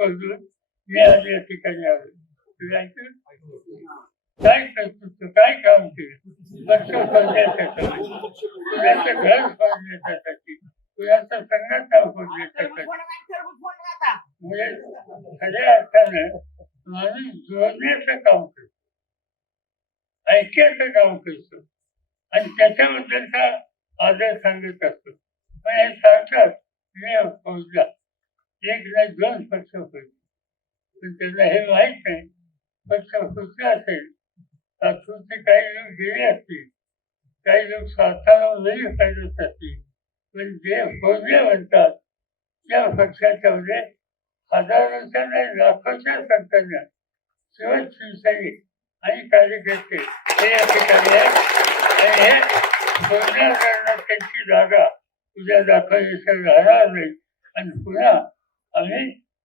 करून मी आज या ठिकाणी आलो ऐकलं? काय करतो काय काम केलं वर्ष सोडण्यासाठी तुझ्याचं घर सोडण्यासाठी. तुझ्याचं संघ काम करण्यासाठी म्हणजे खऱ्या अर्थानं माणूस जोडण्याचं काम करतो. ऐक्याचं काम करतो. आणि त्याच्याबद्दलचा आदर सांगत असतो. पण हे सांगतात मी फौजला एकदा दोन पक्ष होईल पण त्याला हे माहीत नाही पक्ष कुठला असेल. तात्पुरते काही लोक गेले असतील. काही लोक स्वार्थाला नाही फायदेत असतील. पण जे फौजले म्हणतात त्या पक्षाच्या म्हणजे हजारोच्या नाही लाखोच्या संख्येनं शिवाय शिवसैनिक आणि कार्यकर्ते हे या ठिकाणी आहेत. आणि हे सोडण्यात त्यांची जागा तुझ्या दाखवण्याचं राहणार नाही आणि पुन्हा आम्ही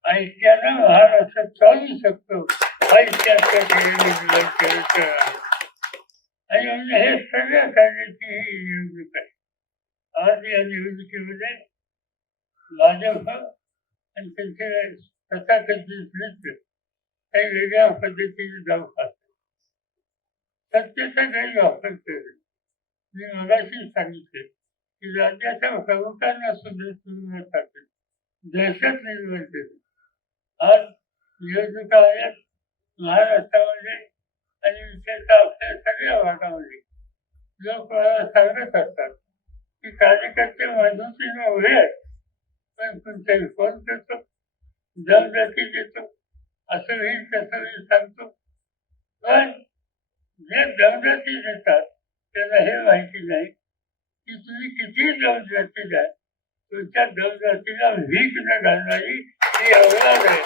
ऐक्यानं महाराष्ट्र चालू शकतो. ऐक्याचं चरित्र आणि म्हणजे हे सगळ्या करण्याची ही निवडणूक आहे आज या निवडणुकीमध्ये भाजप आणि त्यांचे तथाकथित मित्र काही वेगळ्या पद्धतीने जाऊ खातात सत्तेचा गैरवापर केला मी मगाशी सांगितले की राज्याच्या प्रमुखांना सुद्धा सुरू न टाकले देशात निर्माण केली आज निवडणुका आहेत महाराष्ट्रामध्ये आणि विशेषतः आपल्या सगळ्या भागामध्ये लोक मला सांगत असतात की कार्यकर्ते मधुतीने उभे आहेत पण कोणतरी फोन करतो जमजाती देतो असं होईल तसं होईल सांगतो. पण जे जमजाती देतात त्यांना हे माहिती नाही की तुम्ही किती जमजाती द्या तुमच्या दमदतीला भीक न घालणारी ती अवलाद आहे.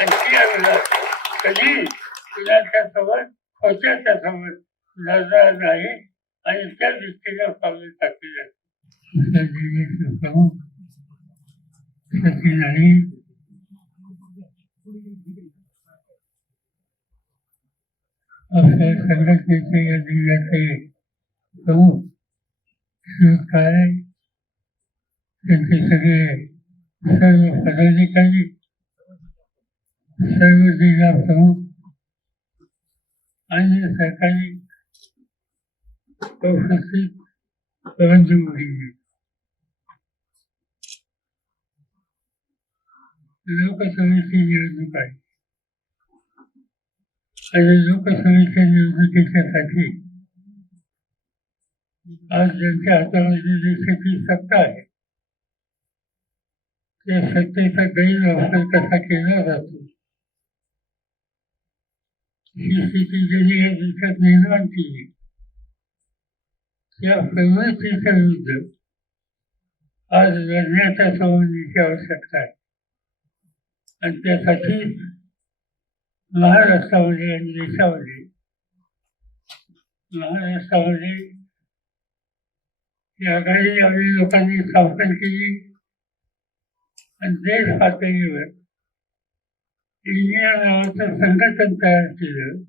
आणि ती अवलाद कधी कुणाच्या समोर खोट्याच्या समोर नजर नाही आणि त्या दृष्टीने पावले टाकली जाते. प्रमुख सचिन आणि आपल्या संघटनेचे या जिल्ह्याचे प्रमुख श्री त्यांचे सगळे सर्व पदाधिकारी सर्व जिल्हा प्रमुख आणि सरकारी उपस्थित बंधू लोकसभेची निवडणूक आहे. आणि लोकसभेच्या निवडणुकीच्यासाठी आज ज्यांच्या हातामध्ये देशाची सत्ता आहे. या सत्तेचा गैरवापर कसा केला जातो ही स्थिती जरी या देशात निर्माण केली या प्रवृत्तीच्या विरुद्ध आज लढण्याच्या संबंधीची आवश्यकता आहे आणि त्यासाठी महाराष्ट्रामध्ये आणि देशामध्ये महाराष्ट्रामध्ये या आघाडी यावेळी लोकांनी स्थापन केली आणि देश पातळीवर इंडिया नावाचं संघटन तयार केलं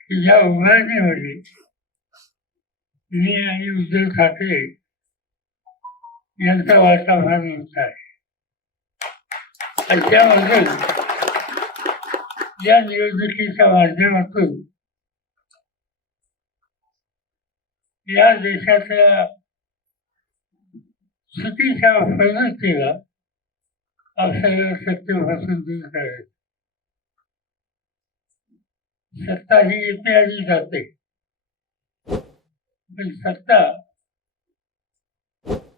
की ज्या उभारणीमध्ये मी आणि उद्धव ठाकरे यांचा वाटा फार आहे. आणि त्यामधून या निवडणुकीच्या माध्यमातून या देशातल्या चुकीच्या प्रवृत्तीला आपल्याला सत्तेपासून दूर करायचं सत्ता ही येते आणि जाते पण सत्ता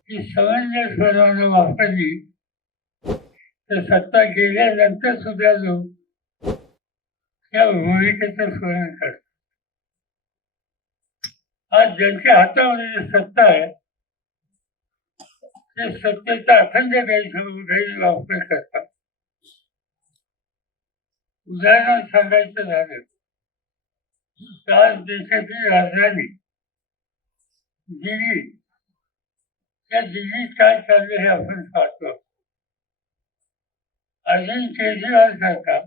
ही समंजसपणानं वापरली तर सत्ता गेल्यानंतर सुद्धा लोक त्या भूमिकेचं स्मरण करतात आज ज्यांच्या हातामध्ये सत्ता आहे ते सत्तेचा अखंड गैरवापर करतात. उदाहरण सांगायचं झालं. तर आज देशाची राजधानी दिल्ली. त्या दिल्लीत काय चाललं हे आपण पाहतो. अरविंद केजरीवाल सारखा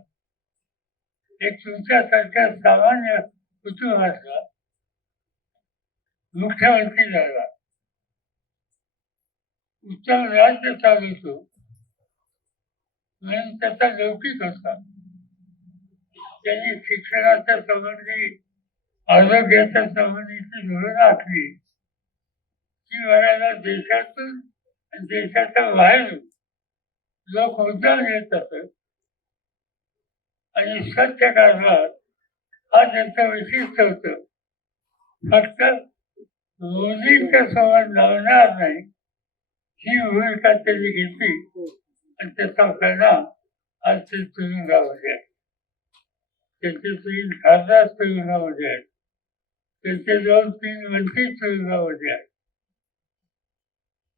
एक तुमच्यासारख्या सामान्य कुटुंबातला मुख्यमंत्री झाला. उत्तम राज्य चालवतो. म्हणून त्याचा लौकिक होता त्यांनी शिक्षणाच्या संबंधी आरोग्याच्या संबंधीची धोरण आखली. ती म्हणायला देशातून देशाच्या बाहेर लोक मुद्दाम येत असत. आणि सत्य कारभार हा त्यांचं विशिष्ट होतं. फक्त मोदींचा संवाद लावणार नाही ही भूमिका त्यांनी घेतली आणि त्याचा परिणाम आज ते तुरुंगामध्ये आहे त्यांचे तीन खासदार तुरुंगामध्ये आहेत त्यांचे दोन तीन मंत्री तुरुंगामध्ये आहेत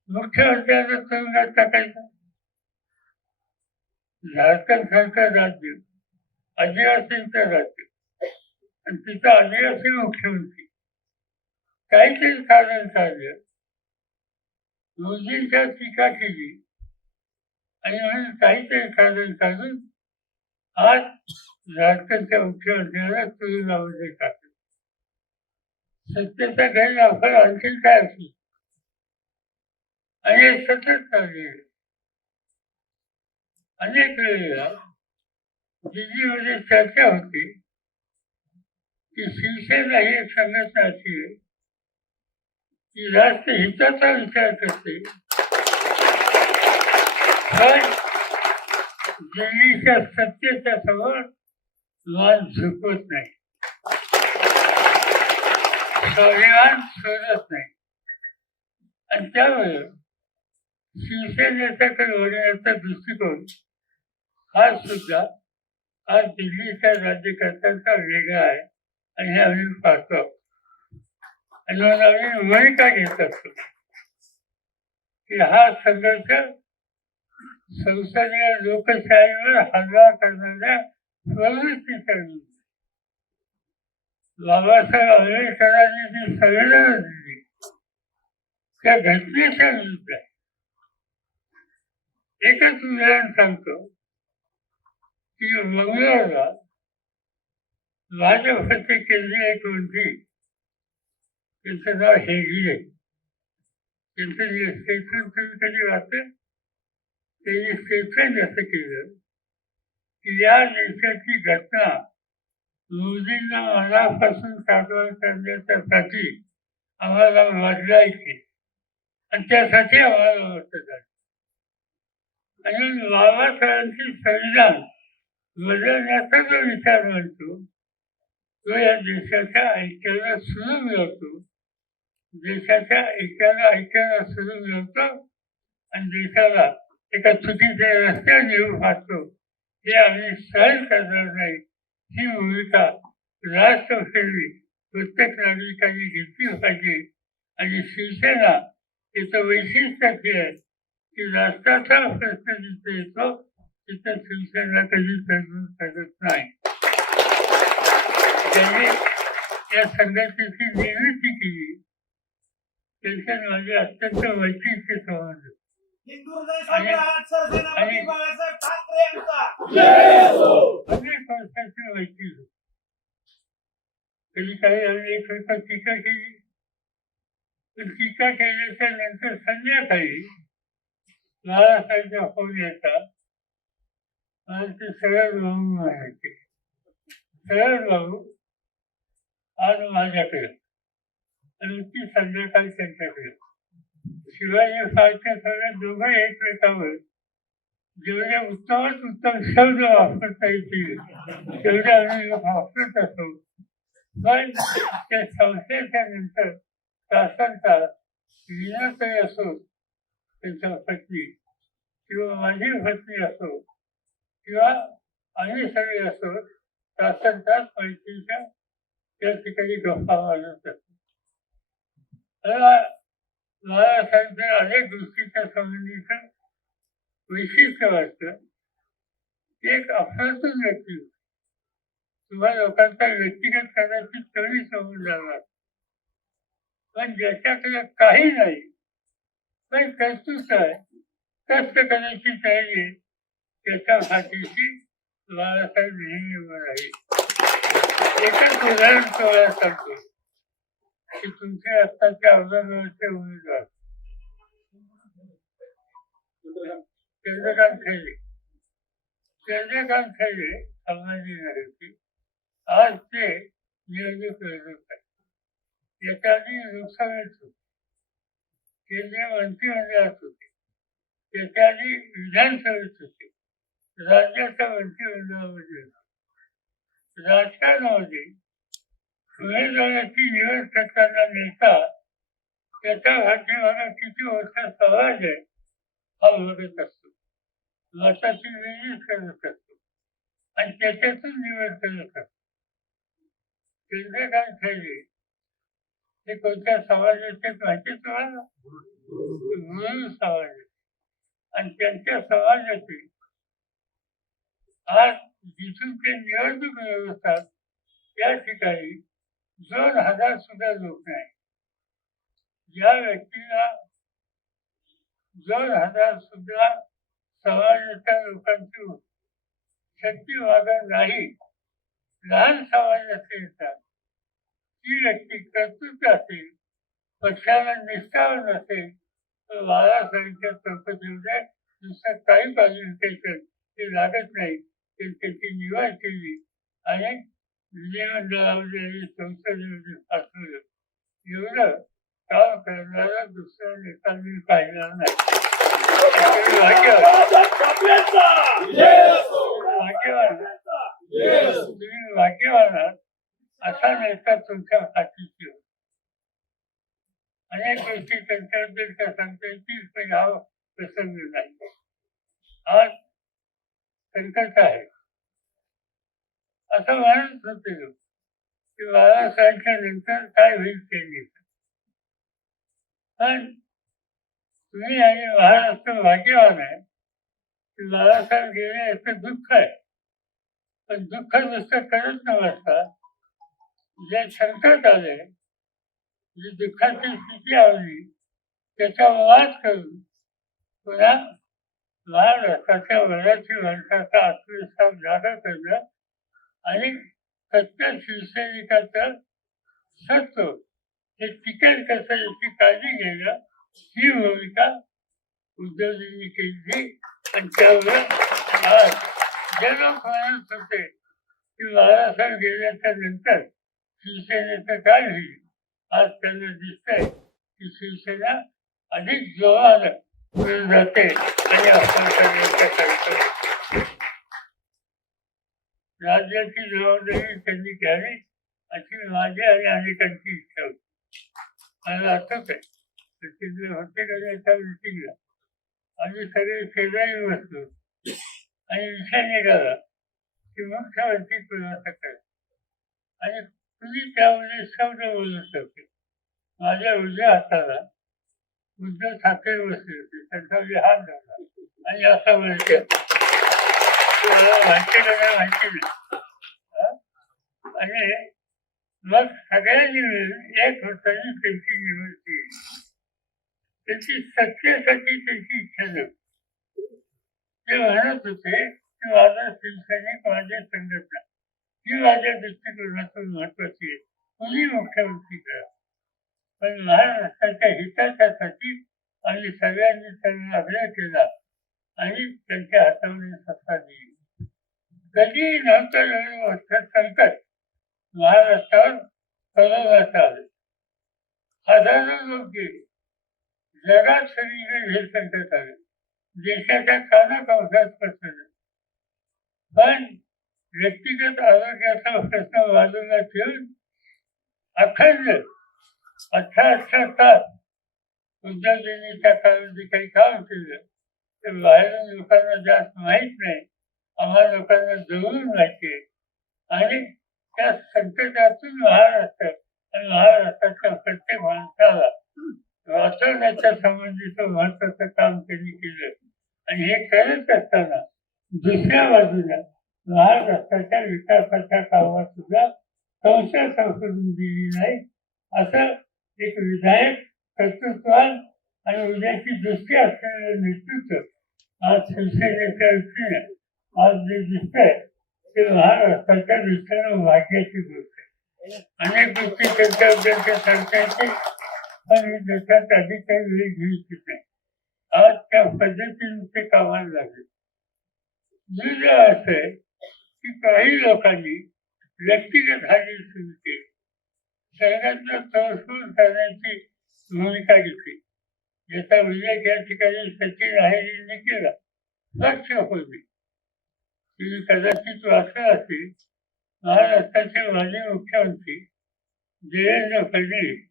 मुख्यमंत्र्यांना तुरुंगात टाकायचं झारखंड सरकार राज्य आदिवासींचं राज्य. आणि तिथं आदिवासी मुख्यमंत्री. काहीतरी कारण काढलं मोदींच्या टीका केली. आणि म्हणून काहीतरी कारण कारण आज झारखंडच्या मुख्यमंत्र्यांना तुरुंगामध्ये टाकलं सत्तेचा गैरवापर आणखी काय असेल आणि हे सतत चालले. अनेक वेळेला दिल्लीमध्ये चर्चा होती की शिवसेना ही एक संघटना अशी आहे ती राष्ट्र हिताचा विचार करते. पण दिल्लीच्या सत्तेच्या समोर मान झुकवत नाही. स्वाभिमान सोडत नाही. आणि त्यामुळे शिवसेनेच्याकडे वळण्याचा दृष्टिकोन हा सुद्धा आज दिल्लीच्या राज्यकर्त्यांचा वेगळा आहे. आणि हे आम्ही पाहतो. आणि भूमिका घेत असतो. हा संघर्ष संसदीय लोकशाहीवर हल्ला करणाऱ्या प्रवृत्तीचा विरुद्ध बाबासाहेब आंबेडकरांनी जी संवेदना दिली त्या घटनेच्या विरुद्ध. आहे एकच उदाहरण सांगतो की मंगळवारला भाजपचे केंद्रीय एक मंत्री त्यांचं नाव हेगडे त्यांचं जे स्टेटमेंट तुम्ही कधी वाचलं त्यांनी स्टेटमेंट असं केलं की या देशाची घटना मोदींना मनापासून साठवण करण्याच्यासाठी आम्हाला वाजवायची आणि त्यासाठी आम्हाला मतदान आणि बाबासाहेबांची संविधान बदलण्याचा जो विचार म्हणतो तो या देशाच्या ऐक्याला सुरू मिळवतो देशाच्या ऐक्याला ऐक्याला सुरू मिळवतो आणि देशाला एका चुकीच्या रस्त्यावर नेऊ पाहतो. हे आम्ही सहन करणार नाही. ही भूमिका राष्ट्रसेवी प्रत्येक नागरिकांनी घेतली पाहिजे. आणि शिवसेना याचं वैशिष्ट्य हे आहे की राष्ट्राचा प्रश्न जिथे येतो तिथे शिवसेना कधी तडजोड करत नाही. त्यांनी या संघटनेची निर्मिती केली त्यांच्यात माझे अत्यंत वैशिष्ट्य संबंध अनेक वर्षाची वैशिष्ट्य. कधी काही एकमेकांवर टीका केली पण टीका केल्याच्यानंतर संध्याकाळी बाळासाहेबचा फोन यायचा. आणि ते सरळ भाऊ म्हणायचे सरळ भाऊ आज माझ्याकडे आणि संध्याकाळी त्यांच्याकडे शिवाजी सारखे सगळे दोघं एकमेकावर जेवढे उत्तमच उत्तम शब्द वापरता येतील तेवढे आम्ही वापरत असतो पण त्या संस्थेच्या नंतर तासांचा विनोदय असो त्यांच्या पत्नी किंवा माझी पत्नी असो किंवा आम्ही सगळे असो शासनच्या पैकीच्या त्या ठिकाणी गप्पा मारत असतो मला बाळासाहेबच्या अनेक गोष्टीच्या संबंधीचं वैशिष्ट्य वाटतं. एक अफलातून व्यक्ती किंवा लोकांचा व्यक्तिगत करण्याची तेवढी समोर लागणार पण ज्याच्याकडे काही नाही पण कर्तृत्व आहे कष्ट करण्याची तयारी त्याच्या पाठीशी बाळासाहेब नेहमी उभं राहील. एकच उदाहरण तुम्हाला सांगतो. की तुमचे आत्ताचे औरंगाबादचे उमेदवार चंद्रकांत खैरे चंद्रकांत खैरे संभाजीनगरचे आज ते निवडणूक लढवत आहेत याच्या आधी लोकसभेत होते केंद्रीय मंत्रिमंडळात होते त्याच्या आधी विधानसभेत होते राज्याच्या मंत्रिमंडळामध्ये होते राजकारणामध्ये उमेदवाराची निवड करताना नेता त्याच्या भाषेवर किती समाज आहे हा बघत असतो. मताची वेगळीच करत असतो. आणि त्याच्यातून निवड करत असतो. चंद्रकांत खैरे ते कोणत्या समाजाचे माहिती तुम्हाला? म्हणून समाज आणि त्यांच्या समाजाचे आज जिथून ते निवडणूक मिळवतात त्या ठिकाणी दोन हजार सुद्धा लोक नाही. ज्या व्यक्तीला दोन हजार सुद्धा समाजाच्या लोकांची शक्ती वागत नाही. लहान समाजाचे येतात. ती व्यक्ती कर्तृत्व असेल पक्षाला निष्ठावन नसेल तर बाळासाहेबच्या चौकशीमध्ये दुसरं काही क्वालिफिकेशन ते लागत नाही. ते त्याची निवड केली आणि विधिमंडळामध्ये संसदेमध्ये पाठवलं एवढं काम करणारा दुसरा नेता मी पाहिला नाही. भाग्यवान. असा नेता तुमच्या हातीची हो. अनेक गोष्टी त्यांच्याबद्दल काय सांगता येतील पण हा प्रसंग नाही. आज संकट आहे? असं म्हणत होते की बाळासाहेबांच्या नंतर काय होईल ते पण तुम्ही आणि महाराष्ट्र भाग्यवान आहे की बाळासाहेब गेले याचं दुःख आहे. पण दुःख नुसतं करत न बसता जे संकट आले जी दुःखाची स्थिती आली त्याचा वाद करून पुन्हा महाराष्ट्राच्या वराची माणसाचा आत्मविश्वास जागा करणं आणि प्रत्येक शिवसैनिकाचं सत्व हे टिकेल कसं याची काळजी घेणं ही भूमिका उद्धवजींनी केली आणि त्यावर आज जे लोक म्हणत होते. की बाळासाहेब गेल्याच्यानंतर शिवसेनेचं काय होईल? आज त्यांना दिसतंय की शिवसेना अधिक जोरानं पुढे जाते आणि आपण करण्याचा करतो राज्याची जबाबदारी त्यांनी घ्यावी अशी माझी आणि अनेकांची इच्छा होती. मला आठवत आहे. तिथे होते कधी एका मिटिंगला आम्ही सगळे शेजारी बसलो. आणि विषय निघाला की मुख्यमंत्री प्रवास करा आणि तुम्ही त्यामध्ये शब्द बोलत होते माझ्या उजव्या हाताला उद्धव ठाकरे बसले होते. त्यांचा हात झाला. आणि असा बोलते मला माहिती का माहिती नाही आणि मग सगळ्यांनी मिळून एक होताना त्यांची निवड केली त्यांची सत्तेसाठी त्यांची इच्छा नव्हती ते म्हणत होते की माझा शिवसैनिक माझ्या संघटना ही माझ्या दृष्टिकोनातून महत्वाची आहे तुम्ही मुख्यमंत्री करा पण महाराष्ट्राच्या हिताच्यासाठी आम्ही सगळ्यांनी त्यांना आग्रह केला. आणि त्यांच्या हातामध्ये सत्ता दिली. कधी नव्हतं एवढं संकट महाराष्ट्रावर करोनाचं आले हजारो लोक गेले. जगात सगळीकडे हे संकट आले. देशाच्या कानाकवसात पसरले. पण व्यक्तिगत आरोग्याचा प्रश्न बाजूला ठेवून अखंड अठरा अठरा तास उद्योजनेच्या काळामध्ये काही काम केलं. ते बाहेरून लोकांना जास्त माहीत नाही. आम्हाला लोकांना जवळून माहिती आहे आणि त्या संकटातून महाराष्ट्र आणि महाराष्ट्राच्या प्रत्येक माणसाला वाचवण्याच्या संबंधीचं महत्वाचं काम त्यांनी केलं. आणि हे करत असताना दुसऱ्या बाजूला महाराष्ट्राच्या विकासाच्या कामात सुद्धा संशय संशोधन दिली नाही. असं एक विधायक कर्तृत्वान आणि उद्याची दृष्टी असलेलं नेतृत्व आज शिवसेनेच्या दृष्टीने आज जे दिसतंय ते महाराष्ट्राच्या दृष्टीनं भाग्याची गोष्ट आहे. अनेक गोष्टी त्यांच्या त्यांच्या सरकारची पण मी त्याच्यात आधी काही वेळ घेऊ इच्छित नाही. आज त्या पद्धतीने ते कामाला लागले. दुसरं असं आहे की काही लोकांनी व्यक्तिगत हानी सुरू केली. संघातलं तहसूल करण्याची भूमिका घेतली. ज्याचा विजय या ठिकाणी सचिन आहेरींनी केला लक्ष होते तुम्ही कदाचित वाचलं असेल महाराष्ट्राचे माजी मुख्यमंत्री देवेंद्र फडणवीस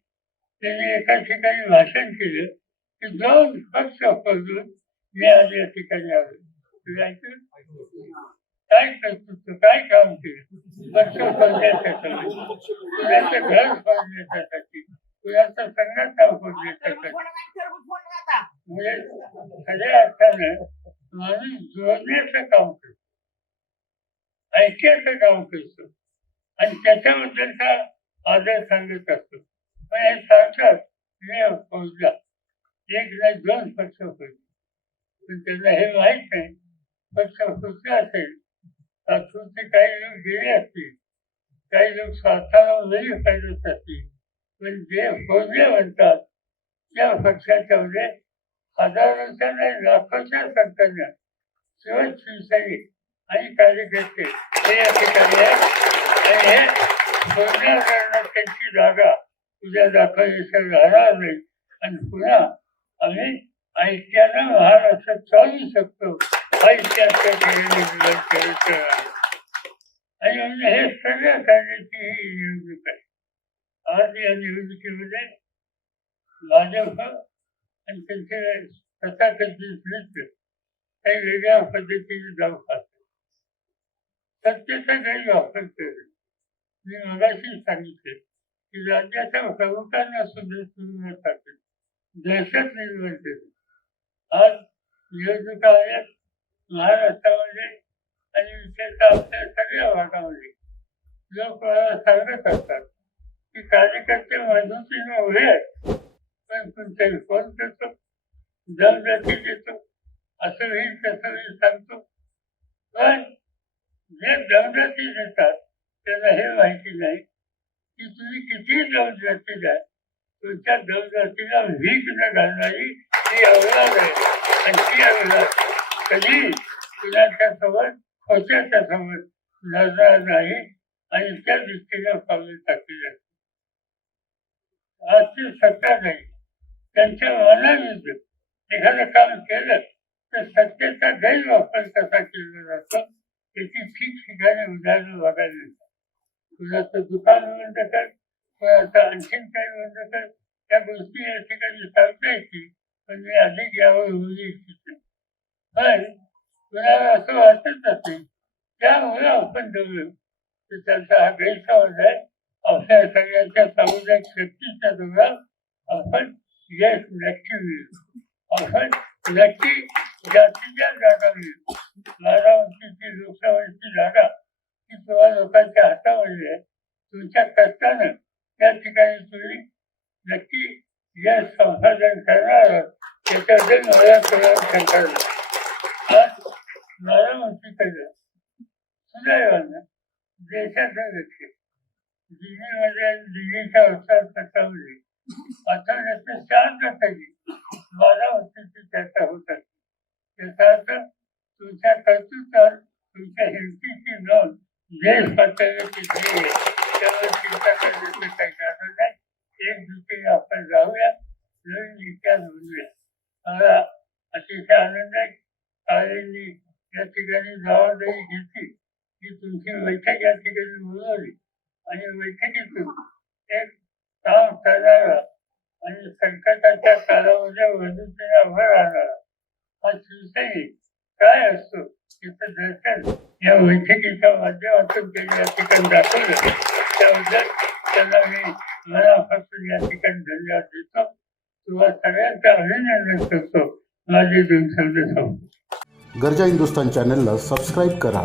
त्यांनी एका ठिकाणी भाषण केलं की जाऊन खर्च होऊन मी आज या ठिकाणी आलो. काय करतो काय काम केलं? खर्च फोडण्यासाठी घर फोडण्यासाठी तुझ्याचं संघात काम फोडण्यासाठी म्हणजे खऱ्या अर्थानं माणूस जोडण्याचं काम करतो. ऐक्याचं काम करतो. आणि त्याच्याबद्दलचा आदर सांगत असतो. पण हे सांगतात मी फौजला एक नाही दोन पक्ष होते पण त्याला हे माहीत नाही पक्ष कुठला असेल? तात्पुरते काही लोक गेले असतील. काही लोक स्वार्थाला वेळी फायदत असतील. पण जे फौजले म्हणतात त्या पक्षाच्या म्हणजे हजारोच्या नाही लाखोच्या संख्येनं शिवाय शिवसैनिक आणि कार्यकर्ते हे या ठिकाणी आहे आणि हे त्यांची जागा उद्या दाखवण्याचं राहणार नाही. आणि पुन्हा आम्ही ऐक्यानं महाराष्ट्रात चालू शकतो. ऐक्याच्या आणि म्हणजे हे सगळ्या करण्याची ही निवडणूक आहे. आज या निवडणुकीमध्ये भाजप आणि त्यांचे तथाकथित मित्र काही वेगळ्या पद्धतीने जाऊ पाहतात सत्तेचा गैरवापर करत मी मगाशी सांगितले की राज्याच्या प्रमुखांना सुद्धा सुरू टाकत दहशत निर्माण केली. आज निवडणुका आहेत महाराष्ट्रामध्ये आणि विशेषतः आपल्या सगळ्या भागामध्ये लोक मला सांगत असतात की कार्यकर्ते मधुतीने एवढे आहेत. पण कोणतरी फोन करतो दमदाटी देतो. असं होईल तसं होईल सांगतो. पण जे दमदाटी देतात त्यांना हे माहिती नाही की तुम्ही किती दमदाटी द्या तुमच्या दमदाटीला वीक न घालणारी ती अवलाद आहे. आणि ती अवलाद. कधी? कुणाच्या समोर? खोट्याच्या समोर? लढणार नाही. आणि त्या दृष्टीने पावले टाकली जाते आजची सत्ता नाही. त्यांच्या मनाविरुद्ध एखादं काम केलं तर सत्तेचा गैरवापर कसा केला जातो त्याची ठिकठिकाणी उदाहरणं बघायला मिळतात. कुणाचं दुकान बंद कर कुणाचं आणखीन काही बंद कर त्या गोष्टी या ठिकाणी सांगता येतील पण मी अधिक यावर होऊ इच्छित. पण कुणाला असं वाटत असेल त्यामुळे आपण जगलो तर त्यांचा हा गैरसमज आहे. अशा सगळ्यांच्या सामुदायिक शक्तीच्या जोरात आपण यश नक्की मिळू आपण नक्की जास्तीच्या जागा मिळू बारामतीची लोकसभेची जागा ही तुम्हा लोकांच्या हातामध्ये आहे. तुमच्या कष्टानं त्या ठिकाणी तुम्ही नक्की यश संपादन करणार आहात. त्याच्याबद्दल मला तुम्हाला शंका आज बारामतीकडे सुदैवानं देशाचं दिल्लीमध्ये दिल्लीच्या उत्तरप्रदेशामध्ये वातावरणाचं शांत असायची बारामतीची चर्चा होत त्याचा अर्थ तुमच्या कर्तृत्वावर तुमच्या हिमतीची नोंद देश पातळीवर केली त्यावर चिंता करण्याचं काही कारण नाही एक दुसरीने आपण जाऊया नवीन इतिहास बनवूया. मला अतिशय आनंद आहे. काळेंनी या ठिकाणी जबाबदारी घेतली की तुमची बैठक या ठिकाणी बोलवली. आणि बैठकीतून एक काम करणारा आणि संकटाच्या कालामध्ये मदतीने भर आणणारा हा शिवसैनिक काय असतो? याचं दर्शन या वैठकीच्या माध्यमातून त्यांनी या ठिकाणी दाखवलं. त्याबद्दल त्यांना मी मनापासून या ठिकाणी धन्यवाद देतो. किंवा सगळ्यांचं अभिनंदन करतो. माझे दोन शब्द सांगतो गरजा हिंदुस्तान चॅनलला सबस्क्राईब करा.